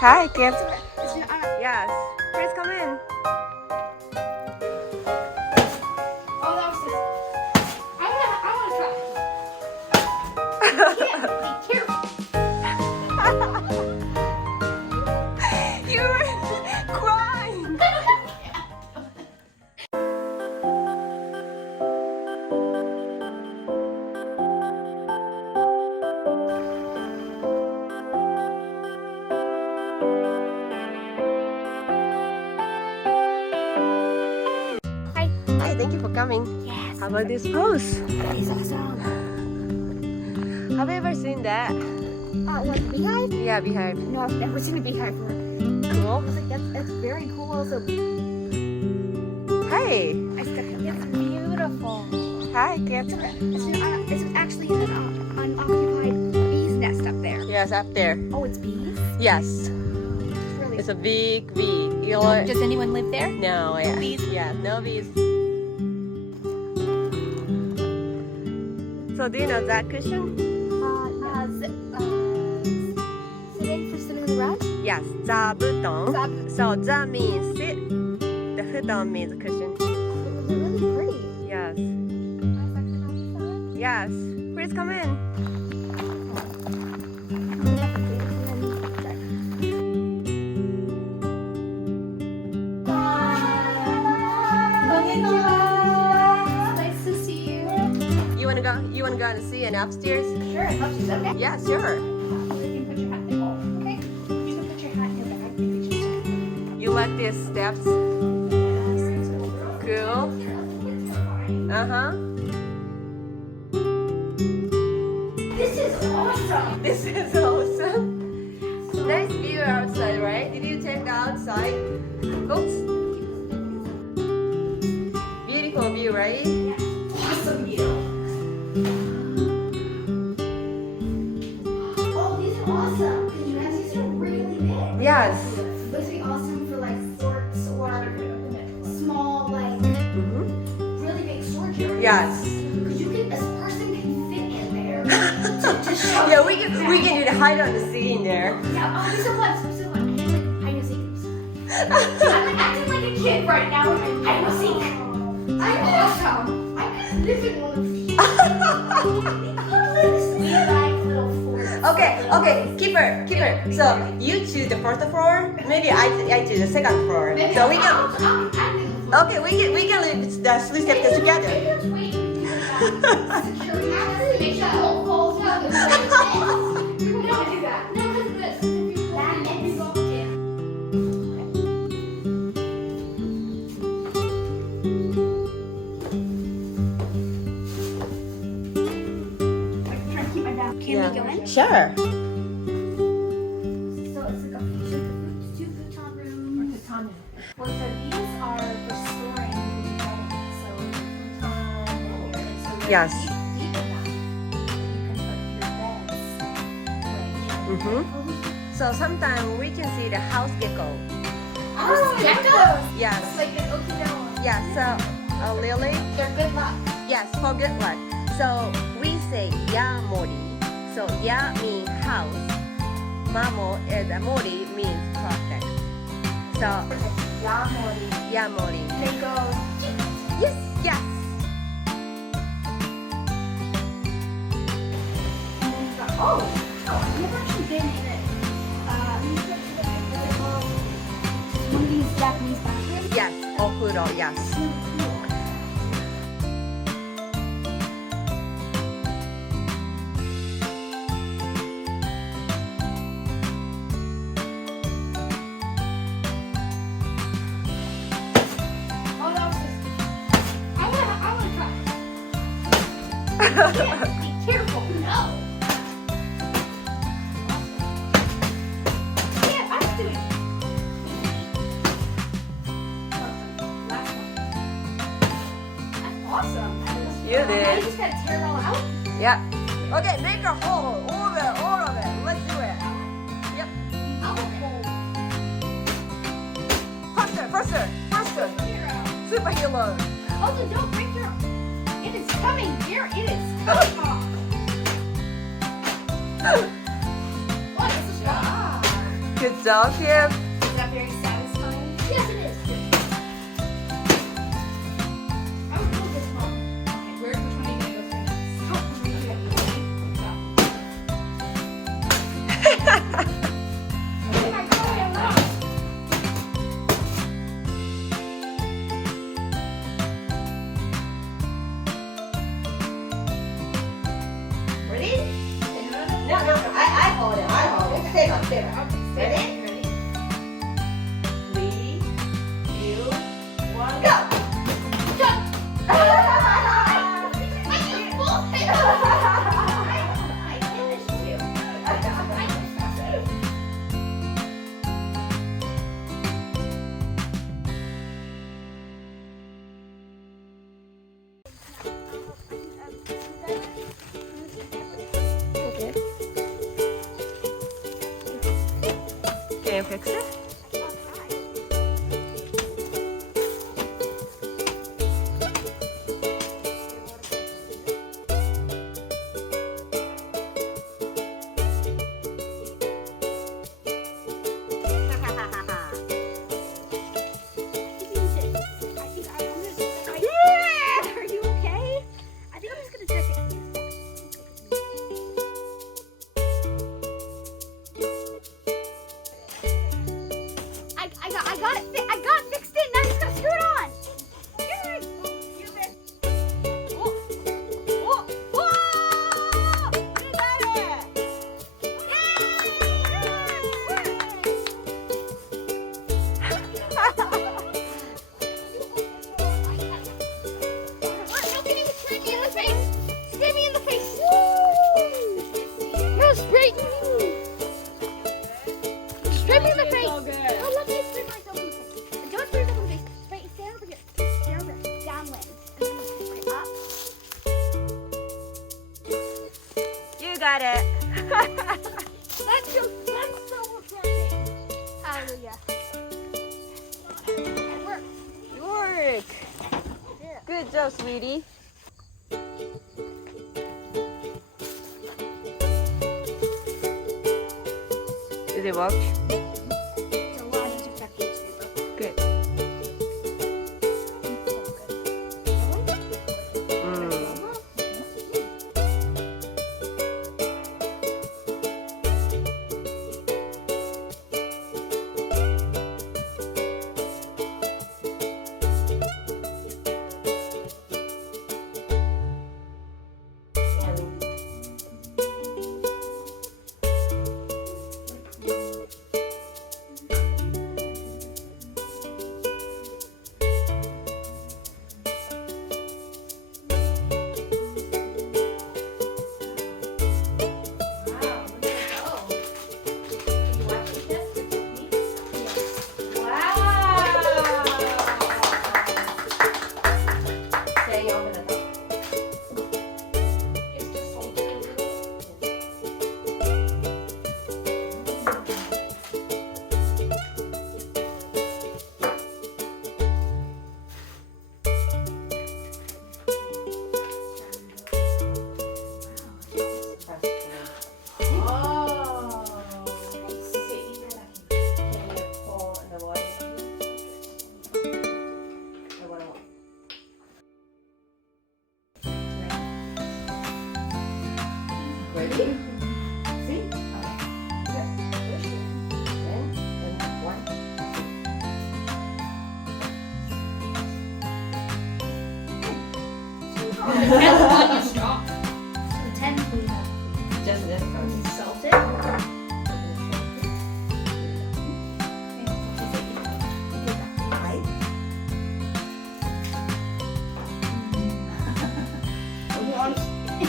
Hi, kids. Yes. Please come in. Oh, that was just. I want to try. Be careful. You were crying. Hi. Hi, thank you for coming. Yes. How about this pose? It's awesome. Have you ever seen that? What, the beehive? Yeah, behind. No, I've never seen a beehive before. Cool. I was like, that's very cool. Also, Hi. it's beautiful. Hi, kids. It's actually an unoccupied bee's nest up there. Yes, up there. Oh, it's bees? Yes. It's really It's a big bee. You know, Does anyone live there? no, yeah. bees? Yeah, no bees. So do you know that cushion? Sitting for sitting on the rug? Yes, zabuton. Zabuton. So za means sit. The futon means cushion. They're really pretty. Yes. Yes. Please come in. Nice to see you. You wanna go? You wanna go and see an upstairs? Sure, I'd love to. Is that okay? Yeah, sure. You can put your hat there. Oh, okay. You can put your hat in your bag. Maybe just You like these steps? Cool. Uh-huh. This is awesome. This is awesome. Nice view outside, right? Did you check the outside? Oops. Beautiful view, right? Awesome view. Oh, these are awesome. Because you guys, these are really big. Yes. This would be awesome for like sorts or small, like Mm-hmm. really big storage areas. Yes. Because you can, this person can fit in there to show. Yeah, we can do the hide on the scene there. Yeah, oh, these are fun. So fun. I know secrets. I'm like acting like a kid right now. I know secrets. I'm awesome. I could live in one of these. I could live this sweet life little fort. Okay, keep her. So you choose the first floor. Maybe I choose the second floor. Maybe So we can. I'll Okay, we can live the three steps together. Wait, security. Make sure it falls down. We don't do that. No, because of this. That and resolve it. I'm trying to keep my down. Can we go in? Sure. So it's like a two futon room. Or futon. Well, so these are for storing the items. So futon. So Yes. deep in them, you can put your beds. Mm-hmm. So sometimes we can see the house gecko. Oh, geckos! Yes. It's like an Okinawa. Yeah. So Lily. They're good luck. Yes, for good luck. So we say yamori. So ya means house. Mamo and mori means perfect. So Yamori. yamori. They go. Yes, yes. Oh, I've never actually been in it. One of these Japanese bathrooms. Yes, ofuro, yes. Oh, that was just. I want to try. Be careful. No. Yeah, I'm doing it. Last one. That's awesome. You Now did. you just gotta tear it all out. Yeah. Okay, make a hole. All of it. Let's do it. Yep. I'll hold. Faster. Superhero. Also, don't break your. It is coming here. It is coming off. What is this? Good job, Kim. Is that very satisfying? Yes, it is. I would love this one. Okay, which one are you going to go through next? Oh my God, I love. Ready? No. I hold it. Stay back. Okay, Ready? ready? 3, 2, 1, go! I finished too. Okay. Can you fix it? Are you okay? I think I'm just gonna check it. I got it fixed in. Now you just gotta screw it on. Yay! Oh! You got it! Spray me in the face! Spray me in the face! No, spray! Spray me in the face! Oh, let me spray myself in the face. Don't spray yourself in the face. Spray, stand over here. Stand over here. Downwind. And then spray up. You got it. Let's so refreshing. Hallelujah. It worked. York. Yeah. Good job, sweetie. Did it work? It's a lot easier to do. Good. Ready? See? Okay. Good. Push. And one. Stop. The 10 please. Just this one. Salt it.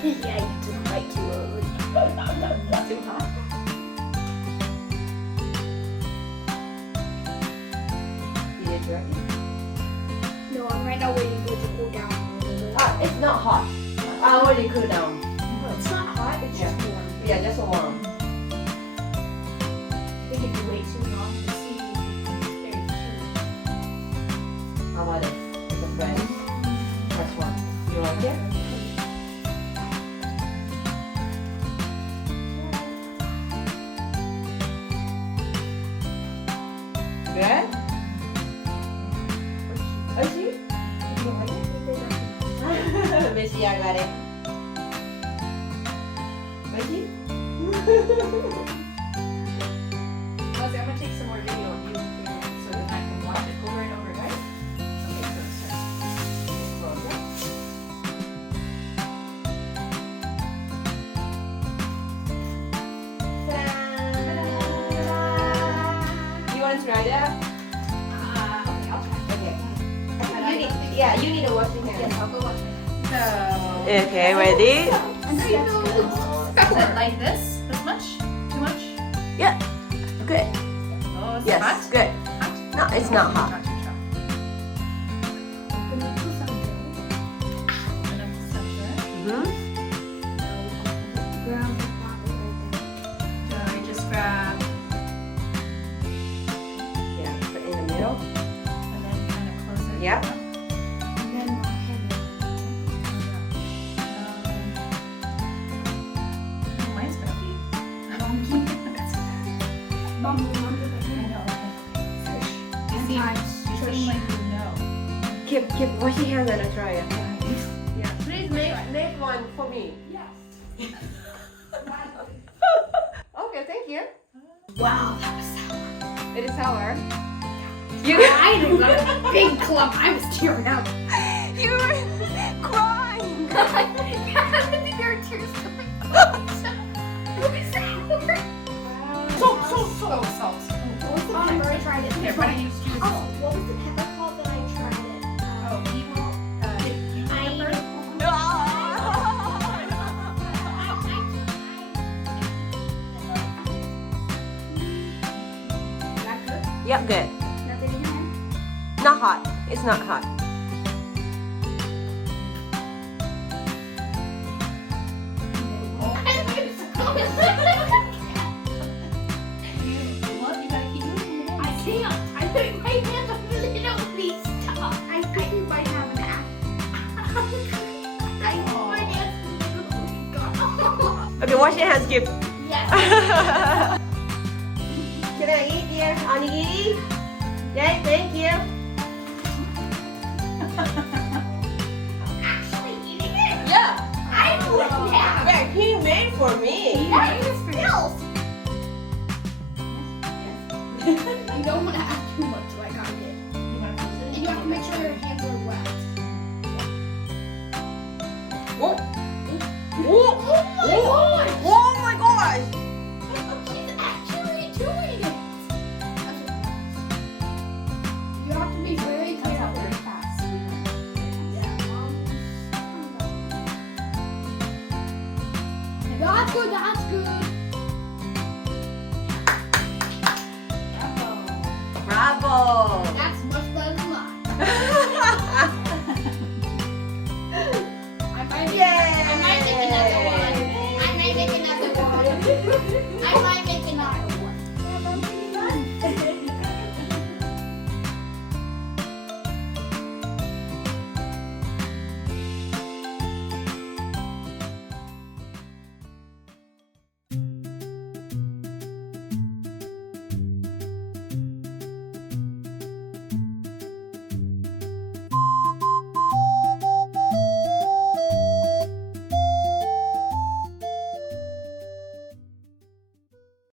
Yeah, you took right too early. Too hot? You did ready? No, I'm right now waiting for it to cool down a little bit. Ah, it's not hot. I already cooled down. No, it's not hot, it's just warm. Yeah, just warm. I think if you wait too long, the seafood becomes very chewy. How about it? It's a friend. First one. You like it? got it. Ready? Leslie, I'm gonna take some more video of you so that I can watch it over and over, right? Okay, so start. Roll it. Ta-da! You want to try that? Okay, I'll try. Okay. But I don't think- You need to wash your Yes, hands. I'll go watch it. So. Okay, ready? Is it like this? This much? Too much? Yeah. Good. Oh, it's Yes, hot. good. Hot? No, it's not hot. Not too hot. Enough sugar. Hmm? So you just grab Yeah, put in the middle. and then kind of close it. Yep. up. Mine's gonna be. I know. Okay. You seem like you know. Keep washing hands and try it. Yeah. Please make one for me. Yes. Okay, thank you. Wow, that was sour. It is sour. I know that was a big clump. I was tearing up. You were crying. There are tears coming out. It was sour. Salt. What was the pepper? I tried it. Here, why don't you choose Oh, salt? what was the pepper called that I tried it? Oh, evil. Pepper. That good? Yep, good. Nothing in there? Not hot. It's not hot. Well, you gotta keep moving your I hands. can't. I'm putting my hands up to the nose. Please stop. I think you might have an app. I put my hands to the nose. Okay, wash your hands, Skip. Yes. Can I eat your onigiri? Okay, thank you. Actually eating it. Yeah. I wouldn't have. Yeah, he made for me. That is filth. You don't want to add too much like I did. You wanna close it? And you have to make sure your hands are wet. Whoa.